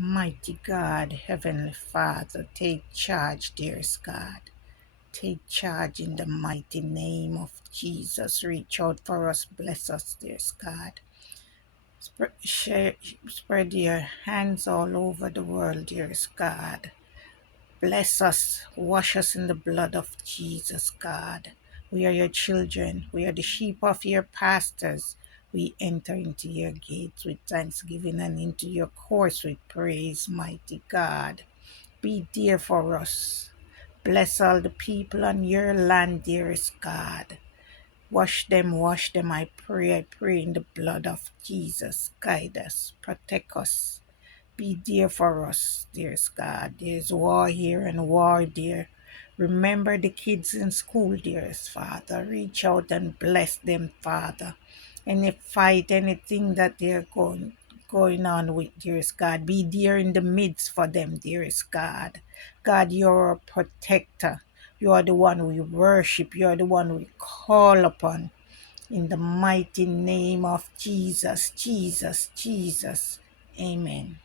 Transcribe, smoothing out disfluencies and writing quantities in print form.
Mighty God, Heavenly Father, take charge, dearest God. Take charge in the mighty name of Jesus. Reach out for us, bless us, dearest God. Spread your hands all over the world, dearest God. Bless us, wash us in the blood of Jesus, God. We are your children. We are the sheep of your pastors. We enter into your gates with thanksgiving and into your courts with praise, mighty God. Be dear for us. Bless all the people on your land, dearest God. Wash them, I pray in the blood of Jesus. Guide us, protect us. Be there for us, dearest God. There's war here and war there. Remember the kids in school, dearest Father. Reach out and bless them, Father. Any fight, anything that they're going on with, dearest God. Be there in the midst for them, dearest God. God, you're a protector. You are the one we worship. You are the one we call upon. In the mighty name of Jesus, Jesus, Jesus. Amen.